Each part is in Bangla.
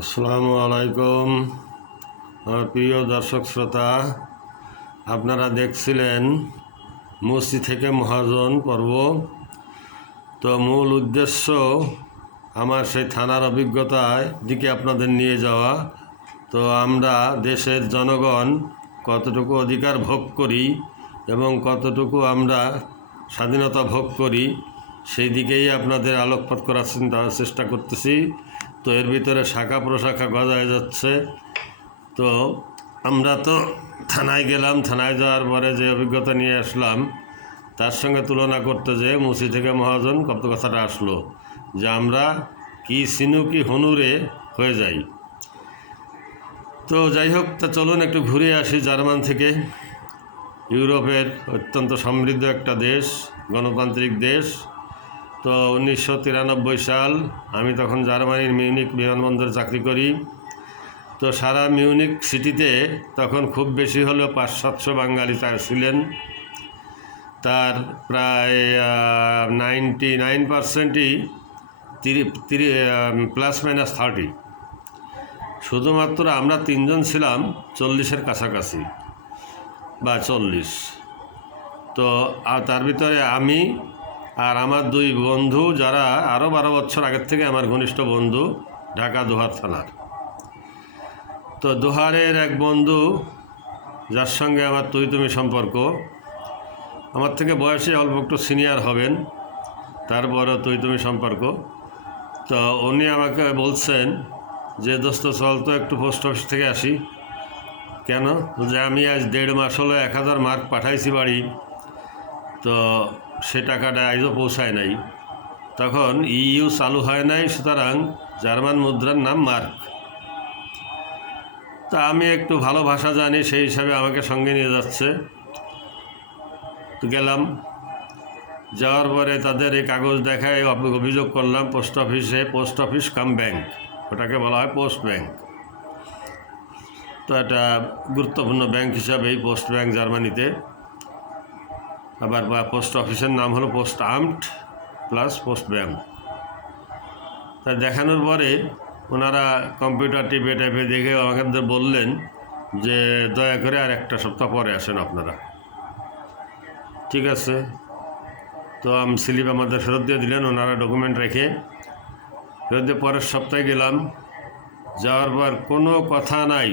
আসসালামু আলাইকুম। আমার প্রিয় দর্শক শ্রোতা, আপনারা দেখছিলেন মসি থেকে মহাজন পর্ব। তো মূল উদ্দেশ্য আমার সেই থানার অভিজ্ঞতায় দিকে আপনাদের নিয়ে যাওয়া। তো আমরা দেশের জনগণ কতটুকু অধিকার ভোগ করি এবং কতটুকু আমরা স্বাধীনতা ভোগ করি, সেই দিকেই আপনাদের আলোকপাত করার চেষ্টা করতেছি। তো এর ভিতরে শাখা প্রশাখা গজায় যাচ্ছে। তো আমরা তো থানায় গেলাম, থানায় যাওয়ার পরে যে অভিজ্ঞতা নিয়ে আসলাম, তার সঙ্গে তুলনা করতে যে মুসি থেকে মহাজন কত কথাটা আসলো যে আমরা কি সিনু কি হনুরে হয়ে যাই। তো যাই হোক, তা চলুন একটু ঘুরে আসি জার্মান থেকে। ইউরোপের অত্যন্ত সমৃদ্ধ একটা দেশ, গণতান্ত্রিক দেশ। তো উনিশশো তিরানব্বই সাল আমি তখন জার্মানির মিউনিক বিমানবন্দরে চাকরি করি। তো সারা মিউনিক সিটিতে তখন খুব বেশি হলেও পাঁচ সাতশো বাঙালি তার ছিলেন। তার প্রায় নাইনটি নাইন পার্সেন্টই প্লাস মাইনাস থার্টি। শুধুমাত্র আমরা তিনজন ছিলাম চল্লিশের কাছাকাছি বা চল্লিশ। তো তার ভিতরে আমি আর আমার দুই বন্ধু যারা আরও বারো বছর আগের থেকে আমার ঘনিষ্ঠ বন্ধু, ঢাকা দোহার থানার তো দোহারের এক বন্ধু, যার সঙ্গে আমার তুই তুমি সম্পর্ক, আমার থেকে বয়সে অল্প একটু সিনিয়র হবেন তারপরে তুই তুমি সম্পর্ক। তো উনি আমাকে বলছেন যে, দোস্ত, চল তো একটু পোস্ট অফিস থেকে আসি। কেন? যে আমি আজ দেড় মাস হলো এক হাজার মার্ক পাঠাইছি বাড়ি। তো সে টাকাটা আজও পৌঁছায় নাই। তখন ইইউ চালু হয় নাই, সুতরাং জার্মান মুদ্রার নাম মার্ক। তা আমি একটু ভালো ভাষা জানি, সেই হিসাবে আমাকে সঙ্গে নিয়ে যাচ্ছে। গেলাম। যাওয়ার পরে তাদের এই কাগজ দেখায় অভ- অভিযোগ করলাম, পোস্ট অফিসে পোস্ট অফিস কাম ব্যাংক, ওটাকে বলা হয় পোস্ট ব্যাংক। তো এটা গুরুত্বপূর্ণ ব্যাংক হিসাবেই পোস্ট ব্যাংক জার্মানিতে। আবার পোস্ট অফিসের নাম হলো post armed plus post bank তা দেখানোর পরে ওনারা কম্পিউটার টিপে টাইপে দেখে আমাদের বললেন যে, দয়া করে আর একটা সপ্তাহ পরে আসেন আপনারা। ঠিক আছে। তো আমি স্লিপ আমাদের ফেরত দিয়ে দিলেন, ওনারা ডকুমেন্ট রেখে ফেরত দিয়ে পরের সপ্তাহে গেলাম। যাওয়ার পর কোনো কথা নাই।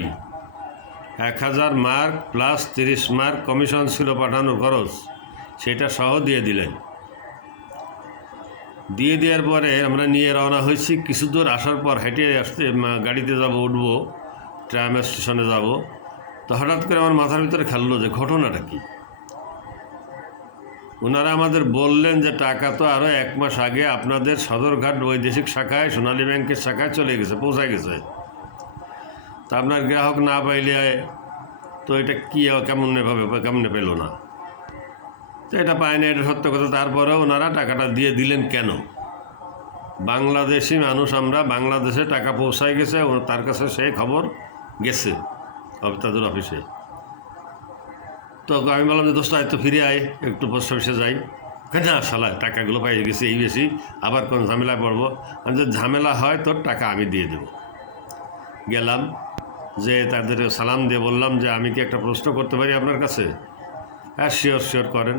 এক হাজার মার্ক প্লাস তিরিশ মার্ক কমিশন ছিল পাঠানোর খরচ। সেটা সহ দিয়ে দিলেন। দিয়ে দেওয়ার পরে আমরা নিয়ে রওনা হয়েছি। কিছু দূর আসার পর হেঁটে আসতে গাড়িতে যাব, উঠবো, ট্রাম স্টেশনে যাব। তো হঠাৎ করে আমার মাথার ভিতরে খেললো যে ঘটনাটা কি। ওনারা আমাদের বললেন যে টাকা তো আরও এক মাস আগে আপনাদের সদরঘাট বৈদেশিক শাখায়, সোনালী ব্যাংকের শাখায় চলে গেছে পৌঁছায় গেছে। তা আপনার গ্রাহক না পাইলে তো এটা কী, কেমন ভাবে, কেমনে পেল না? তো এটা পায় না, এটা সত্য কথা। তারপরেও ওনারা টাকাটা দিয়ে দিলেন কেন? বাংলাদেশি মানুষ আমরা, বাংলাদেশে টাকা পৌঁছায় গেছে তার কাছে সেই খবর গেছে তাদের অফিসে। তো আমি বললাম যে, দোস্ত তো ফিরে আয়, একটু পোস্ট অফিসে যাই। না শালা, টাকাগুলো পাই গেছি, এই বেশি, আবার কোন ঝামেলায় পড়ব? আমি যে ঝামেলা হয় তোর, টাকা আমি দিয়ে দেবো। গেলাম, যে তাদের সালাম দিয়ে বললাম যে, আমি কি একটা প্রশ্ন করতে পারি আপনার কাছে? হ্যাঁ শিওর শিওর করেন।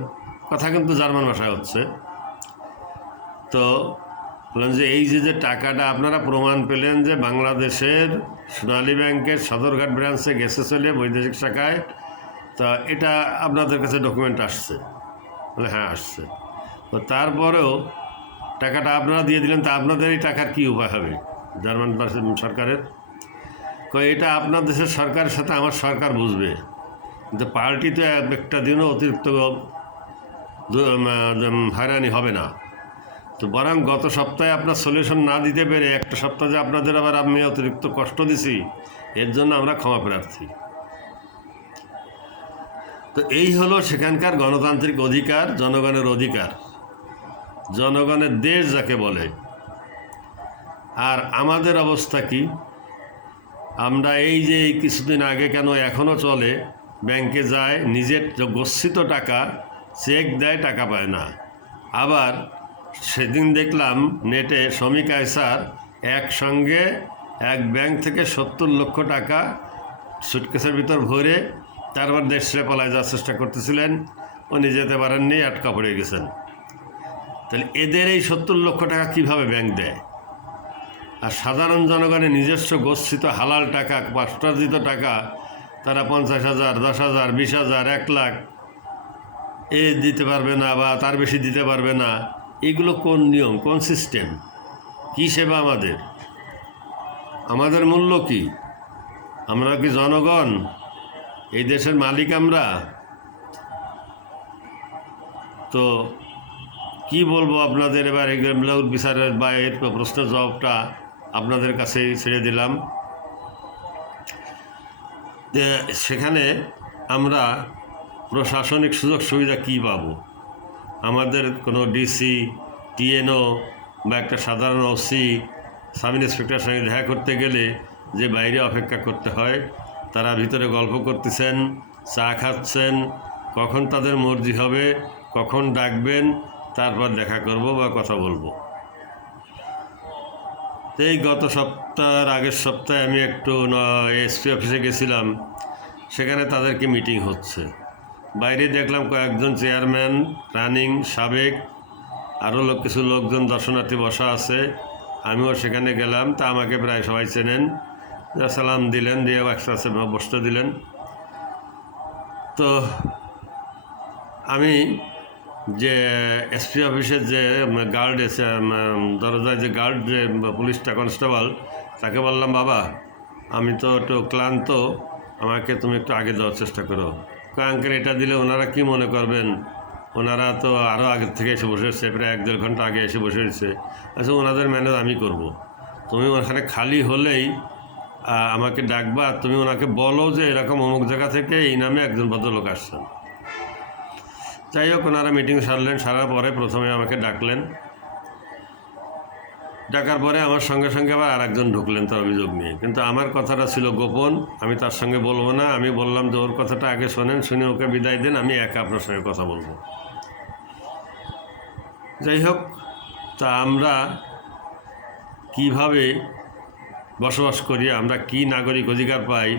কথা কিন্তু জার্মান ভাষায় হচ্ছে। তো বললেন যে এই যে যে টাকাটা আপনারা প্রমাণ পেলেন যে বাংলাদেশের সোনালী ব্যাংকের সদরঘাট ব্রাঞ্চে গেছে চলে বৈদেশিক শাখায়, তা এটা আপনাদের কাছে ডকুমেন্ট আসছে। বলে হ্যাঁ আসছে। তো তারপরেও টাকাটা আপনারা দিয়ে দিলেন, তা আপনাদের এই টাকার কী উপায় হবে জার্মান সরকারের? এটা আপনার দেশের সরকারের সাথে আমার সরকার বুঝবে। কিন্তু পার্টি তো এক- একটা দিনও অতিরিক্ত হয়রানি হবে না। তো বরং গত সপ্তাহে আপনার সলিউশন না দিতে পেরে একটা সপ্তাহ যে আপনাদের আবার আমি অতিরিক্ত কষ্ট দিছি, এর জন্য আমরা ক্ষমা প্রার্থী তো এই হলো সেখানকার গণতান্ত্রিক অধিকার, জনগণের অধিকার। জনগণের দেশ যাকে বলে। আর আমাদের অবস্থা কি? আমরা এই যে কিছুদিন আগে কেন এখনও চলে ব্যাংকে যায়, নিজের গচ্ছিত টাকা, চেক দেয়, টাকা পায় না। আবার সেদিন দেখলাম নেটে শ্রমিক আয়সার একসঙ্গে এক ব্যাংক থেকে সত্তর লক্ষ টাকা সুটকেসের ভিতর ভরে তারপর দেশ ছেড়ে পলায় যাওয়ার চেষ্টা করতেছিলেন। উনি যেতে পারেননি, আটকা পড়ে গেছেন। তাহলে এদের এই সত্তর লক্ষ টাকা কীভাবে ব্যাংক দেয়? আর সাধারণ জনগণের নিজস্ব গচ্ছিত হালাল টাকা পাষ্টার্জিত টাকা তারা পঞ্চাশ হাজার, দশ হাজার, বিশ হাজার, এক লাখ। এ দিতে পারবে না বা তার বেশি দিতে পারবে না। এগুলো কোন নিয়ম, কোন সিস্টেম? কী সেবা আমাদের? আমাদের মূল্য কি? আমরা কি জনগণ? এই দেশের মালিক আমরা? তো কি বলব আপনাদের? এবার এগুলো বিচারের বা এর প্রশ্নের জবাবটা আপনাদের কাছে ছেড়ে দিলাম। সেখানে আমরা প্রশাসনিক সুযোগ সুবিধা কী পাবো? আমাদের কোনো ডিসি টিএনও বা একটা সাধারণ ওসি সাব ইন্সপেক্টরের সঙ্গে দেখা করতে গেলে যে বাইরে অপেক্ষা করতে হয়, তারা ভিতরে গল্প করতেছেন, চা খাচ্ছেন, কখন তাদের মর্জি হবে, কখন ডাকবেন, তারপর দেখা করব বা কথা বলব। এই গত সপ্তাহের আগের সপ্তাহে আমি একটু এসপি অফিসে গেছিলাম। সেখানে তাদেরকে মিটিং হচ্ছে। বাইরে দেখলাম কয়েকজন চেয়ারম্যান, রানিং, সাবেক আরও লোক, কিছু লোকজন দর্শনার্থী বসা আছে। আমিও সেখানে গেলাম। তা আমাকে প্রায় সবাই চেনেন। সালাম দিলেন, দিয়ে একসাথে বসতে দিলেন। তো আমি যে এসপি অফিসের যে গার্ড এসে দরজায় যে গার্ড যে পুলিশটা কনস্টেবল তাকে বললাম, বাবা, আমি তো একটু ক্লান্ত, আমাকে তুমি একটু আগে দেওয়ার চেষ্টা করো। আঙ্কেল, এটা দিলে ওনারা কি মনে করবেন? ওনারা তো আরও আগের থেকে এসে বসে এসছে প্রায় এক দেড় ঘণ্টা আগে এসে বসে রয়েছে। আচ্ছা ওনাদের ম্যানেজ আমি করব। তুমি ওখানে খালি হলেই আমাকে ডাকবা, তুমি ওনাকে বলো যে এরকম অমুক জায়গা থেকে এই নামে একজন ভদ্রলোক আসছেন। যাই হোক, ওনারা মিটিং সারলেন, সারার পরে প্রথমে আমাকে ডাকলেন। ডাকার পরে আমার সঙ্গে সঙ্গে আবার আর একজন ঢুকলেন তার অভিযোগ নিয়ে। কিন্তু আমার কথাটা ছিল গোপন, আমি তার সঙ্গে বলব না। আমি বললাম যে, ওর কথাটা আগে শোনেন, শুনে ওকে বিদায় দেন, আমি একা আপনার সঙ্গে কথা বলব। যাই হোক, তা আমরা কীভাবে বসবাস করি, আমরা কি নাগরিক অধিকার পাই,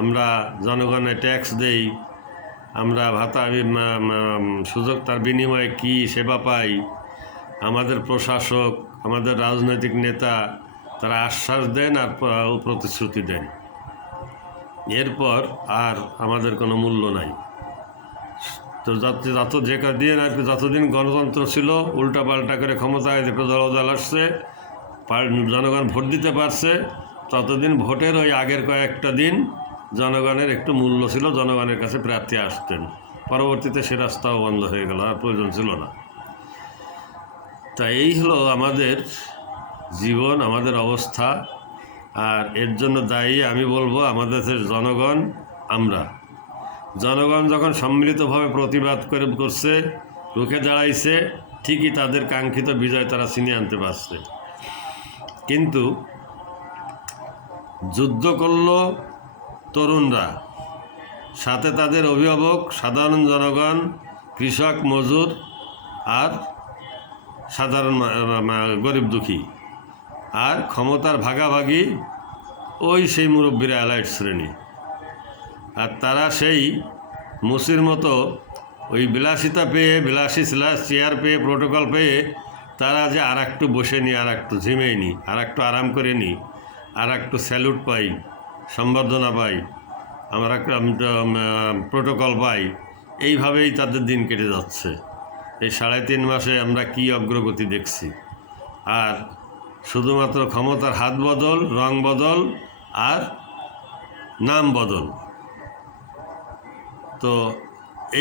আমরা জনগণের ট্যাক্স দেই আমরা ভাতা সুযোগ তার বিনিময়ে কি সেবা পাই? আমাদের প্রশাসক, আমাদের রাজনৈতিক নেতা, তারা আশ্বাস দেন আর প্রতিশ্রুতি দেন। এরপর আর আমাদের কোনো মূল্য নাই। তো যত যত যে দিন আর কি যতদিন গণতন্ত্র ছিল, উল্টাপাল্টা করে ক্ষমতায় দল আসছে জনগণ ভোট দিতে পারছে, ততদিন ভোটের ওই আগের কয়েকটা দিন জনগণের একটু মূল্য ছিল, জনগণের কাছে প্রার্থী আসতেন। পরবর্তীতে সে রাস্তাও বন্ধ হয়ে গেল, আর প্রয়োজন ছিল না। তা এই হলো আমাদের জীবন, আমাদের অবস্থা, আর এর জন্য দায়ী আমি বলব আমাদের জনগণ, আমরা। জনগণ যখন সম্মিলিতভাবে প্রতিবাদ করে করছে, রুখে দাঁড়াইছে, ঠিকই তাদের কাঙ্ক্ষিত বিজয় তারা ছিনিয়ে আনতে পারছে। কিন্তু যুদ্ধ করল তরুণরা। সাথে তাদের অভিভাবক, সাধারণ জনগণ, কৃষক, মজুর আর সাধারণ গরিব দুঃখী। আর ক্ষমতার ভাগাভাগি ওই সেই মুরব্বীরা অ্যালাইট শ্রেণি। আর তারা সেই মুসির মতো ওই বিলাসিতা পেয়ে, বিলাসী স্লাস চেয়ার পেয়ে, প্রোটোকল পেয়ে তারা যে আর একটু বসে নি আর একটু ঝিমেই নি আর একটু আরাম করে নি আর একটু স্যালুট পাই সম্বর্ধনা পাই, আমরা প্রোটোকল পাই, এইভাবেই তাদের দিন কেটে যাচ্ছে। এই সাড়ে তিন মাসে আমরা কি অগ্রগতি দেখছি? আর শুধুমাত্র ক্ষমতার হাত বদল, রং বদল, আর নাম বদল। তো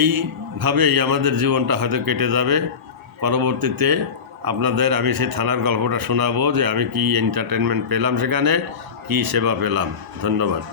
এইভাবেই আমাদের জীবনটা হয়তো কেটে যাবে। পরবর্তীতে আপনাদের, আমি সেই থানার গল্পটা শোনাবো যে আমি কি এন্টারটেনমেন্ট পেলাম সেখানে কি সেবা পেলাম? ধন্যবাদ।